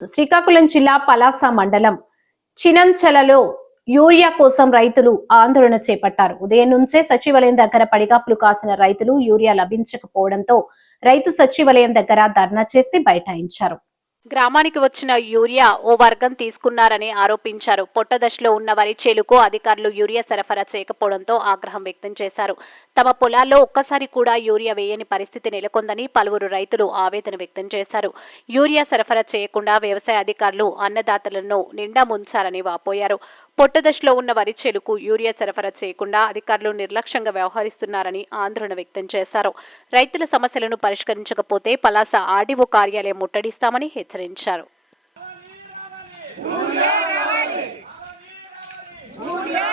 శ్రీకాకుళం జిల్లా పలాస మండలం చినంచలలో యూరియా కోసం రైతులు ఆందోళన చేపట్టారు. ఉదయం నుంచే సచివాలయం దగ్గర పడిగాపులు కాసిన రైతులు యూరియా లభించకపోవడంతో రైతు సచివాలయం దగ్గర ధర్నా చేసి బైఠాయించారు. గ్రామానికి వచ్చిన యూరియా ఓ వర్గం తీసుకున్నారని ఆరోపించారు. పొట్ట దశలో ఉన్న వరి చేలుకు అధికారులు యూరియా సరఫరా చేయకపోవడంతో ఆగ్రహం వ్యక్తం చేశారు. తమ పొలాల్లో ఒక్కసారి కూడా యూరియా వేయని పరిస్థితి నెలకొందని పలువురు రైతులు ఆవేదన వ్యక్తం చేశారు. యూరియా సరఫరా చేయకుండా వ్యవసాయ అధికారులు అన్నదాతలను నిండా ముంచారని వాపోయారు. పొట్ట దశలో ఉన్న వరి చేలుకు యూరియా సరఫరా చేయకుండా అధికారులు నిర్లక్ష్యంగా వ్యవహరిస్తున్నారని ఆందోళన వ్యక్తం చేశారు. రైతుల సమస్యలను పరిష్కరించకపోతే పలాస ఆర్డీఓ కార్యాలయం ముట్టడిస్తామని హెచ్చరించారు. యూరియా